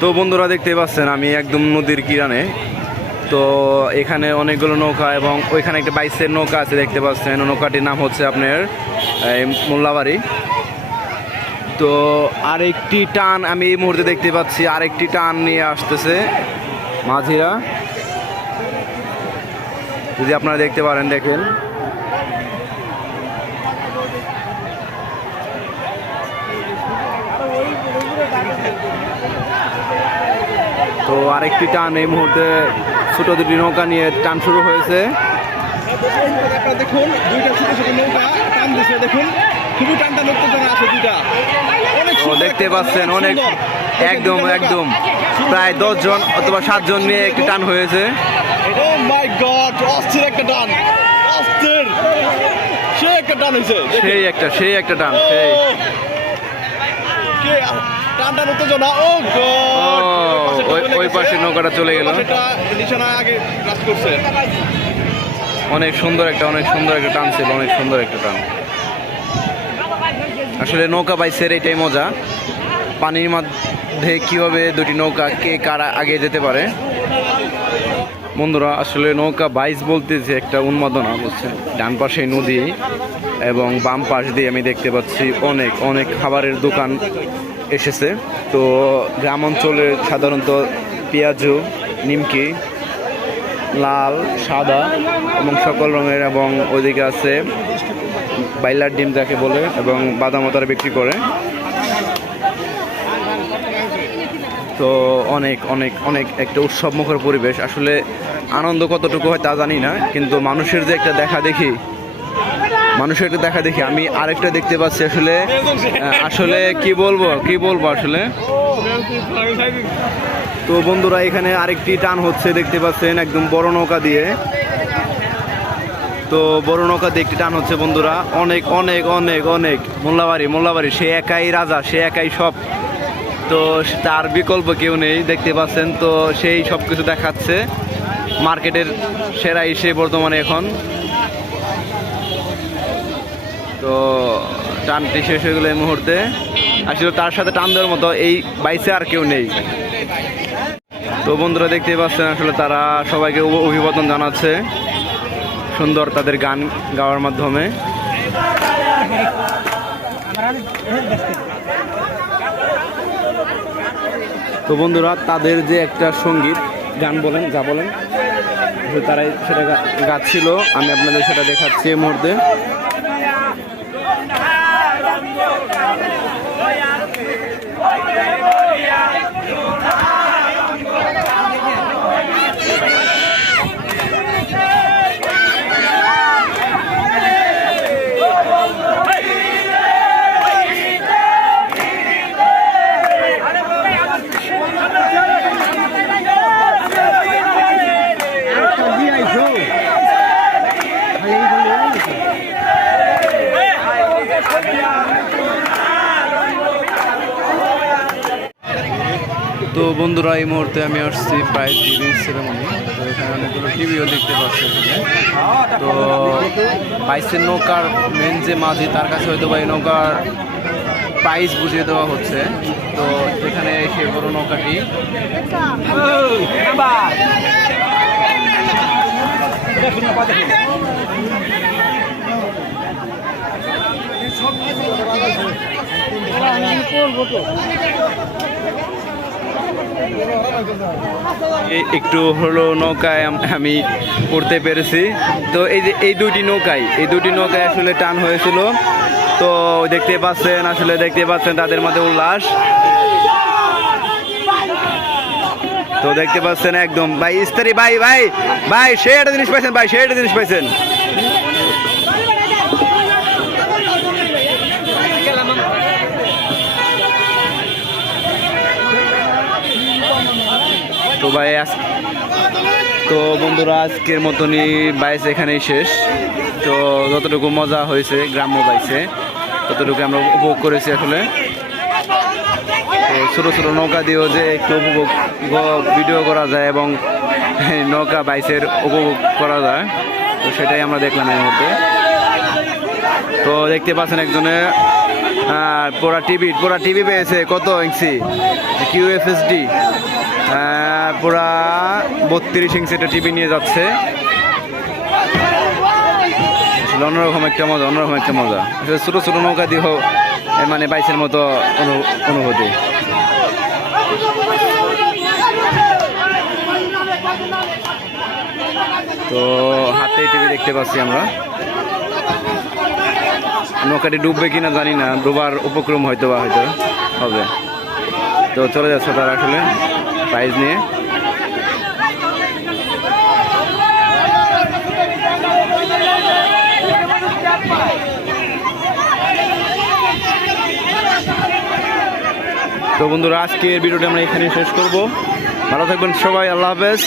তো বন্ধুরা দেখতে পাচ্ছেন, আমি একদম নদীর কিরানে। তো এখানে অনেকগুলো নৌকা এবং ওইখানে একটা বাইসের নৌকা আছে দেখতে পাচ্ছেন। নৌকাটির নাম হচ্ছে আপনার মোল্লাবাড়ি। তো আরেকটি টান আমি এই মুহূর্তে দেখতে পাচ্ছি, আরেকটি টান নিয়ে আসতেছে মাঝিরা। যদি আপনারা দেখতে পারেন, দেখেন। তো আরেকটি টান এই মুহূর্তে ছোট দুটি নৌকা নিয়ে টান শুরু হয়েছে। দেখুন দুইটা ছোট ছোট নৌকা টান দিচ্ছে দেখুন। খুবই টানটা নৌকা আছে দুইটা। অনেক দেখতে পাচ্ছেন অনেক একদম একদম। প্রায় দশজন অথবা সাতজন নিয়ে একটি টান হয়েছে। ও মাই গড অস্থির একটা টান। অস্থির। সে একটা টান হয়েছে সেই একটা সেই একটা টান সেই। কে? টানটা নৌকা জানা ও ওই- ওই পাশে নৌকাটা চলে গেল। সেটা আগে কাজ করছে। অনেক সুন্দর একটা অনেক সুন্দর একটা টান ছিল অনেক সুন্দর একটা টান। আসলে নৌকা বাইসের এটাই মজা। পানির মধ্যে কীভাবে দুটি নৌকা কে কারা আগে যেতে পারে? বন্ধুরা আসলে নৌকা বাইস বলতে যে একটা উন্মাদনা বুঝছে ডান পাশে নদী। এবং বাম পাশ দিয়ে আমি দেখতে পাচ্ছি অনেক অনেক খাবারের দোকান এসেছে। তো গ্রাম অঞ্চলে সাধারণত পেঁয়াজু, নিমকি, লাল, সাদা এবং সকল রঙের এবং ওইদিকে আছে বাইলার ডিম যাকে বলে এবং বাদামও তারা বিক্রি করে। তো অনেক অনেক অনেক একটা উৎসবমুখর পরিবেশ। আসলে আনন্দ কতটুকু হয় তা জানি না, কিন্তু মানুষের যে একটা দেখা দেখি মানুষের একটা দেখা দেখি। আমি আরেকটা দেখতে পাচ্ছি আসলে আসলে কি বলব কি বলব আসলে? তো বন্ধুরা, এখানে আরেকটি টান হচ্ছে, দেখতে পাচ্ছেন, একদম বড় নৌকা দিয়ে। তো বড় নৌকা দিয়ে একটি টান হচ্ছে বন্ধুরা। অনেক অনেক অনেক অনেক। মোল্লাবাড়ি মোল্লাবাড়ি, সে একাই রাজা, সে একাই সব। তো তার বিকল্প কেউ নেই, দেখতে পাচ্ছেন, তো সেই সব কিছু দেখাচ্ছে। মার্কেটের সেরা এসে বর্তমানে এখন। তো টানটি শেষ হয়ে গেলো এই মুহূর্তে। আসলে তার সাথে টান দেওয়ার মতো এই বাইসে আর কেউ নেই। তো বন্ধুরা দেখতেই পাচ্ছেন, আসলে তারা সবাইকে অভ- অভিবাদন জানাচ্ছে সুন্দর তাদের গান গাওয়ার মাধ্যমে। তো বন্ধুরা, তাদের যে একটা সংগীত, গান বলেন, যা বলেন তারাই সেটা গাচ্ছিল। আমি আপনাদের সেটা দেখাচ্ছি এই মুহূর্তে। তো বন্ধুরা, এই মুহূর্তে আমি আসছি প্রাইজ গিভিং সেরেমনি তো এখানে অনেকগুলো টিভিও দেখতে পাচ্ছি তো বাইসের নৌকার মেন যে মাঝি, তার কাছে হয়তো বা এই নৌকার প্রাইজ বুঝিয়ে দেওয়া হচ্ছে। তো এখানে সেই বড় নৌকাটি। এ- একটু হলো নৌকায় আম- পড়তে পেরেছি। তো এই যে এই দুটি নৌকায়, এই দুটি নৌকায় আসলে টান হয়েছিল। তো দেখতে পাচ্ছেন, আসলে দেখতে পাচ্ছেন তাদের মধ্যে উল্লাস। তো দেখতে পাচ্ছেন একদম, ভাই ইস্তারি ভাই ভাই ভাই, সে একটা জিনিস পাইছেন, ভাই, সে একটা জিনিস পাইছেন। আজ- তো বন্ধুরা, আজকের মতনই বাইস এখানেই শেষ। তো যতটুকু মজা হয়েছে, গ্রাম্য বাইসে, ততটুকু আমরা উপভোগ করেছি আসলে। ছোটো ছোটো নৌকা দিয়েও যে একটু উপভোগ ভিডিও করা যায় এবং নৌকা বাইসের উপভোগ করা যায়, তো সেটাই আমরা দেখলাম এর মধ্যে তো দেখতে পাচ্ছেন একজনে পুরা টিভি পুরা টিভি পেয়েছে, কত ইঞ্চি? কিউএফএসডি পুরা বত্রিশ ইঞ্চি একটা টিভি নিয়ে যাচ্ছে। অন্যরকম একটা মজা, অন্যরকম একটা মজা। আসলে ছোটো ছোটো নৌকা দিয়েও এ মানে বাইশের মতো অনু- অনুভূতি। তো হাতে টিভি দেখতে পাচ্ছি আমরা। নৌকাটি ডুববে কিনা জানি না, ডুবার উপক্রম হয়তো বা হয়তো হবে। তো চলে যাচ্ছে তারা আসলে। প্রাইজ নিয়ে। তো বন্ধুরা, আজকের ভিডিওটা আমরা এখানে শেষ করব। ভালো থাকবেন সবাই, আল্লাহ হাফেজ।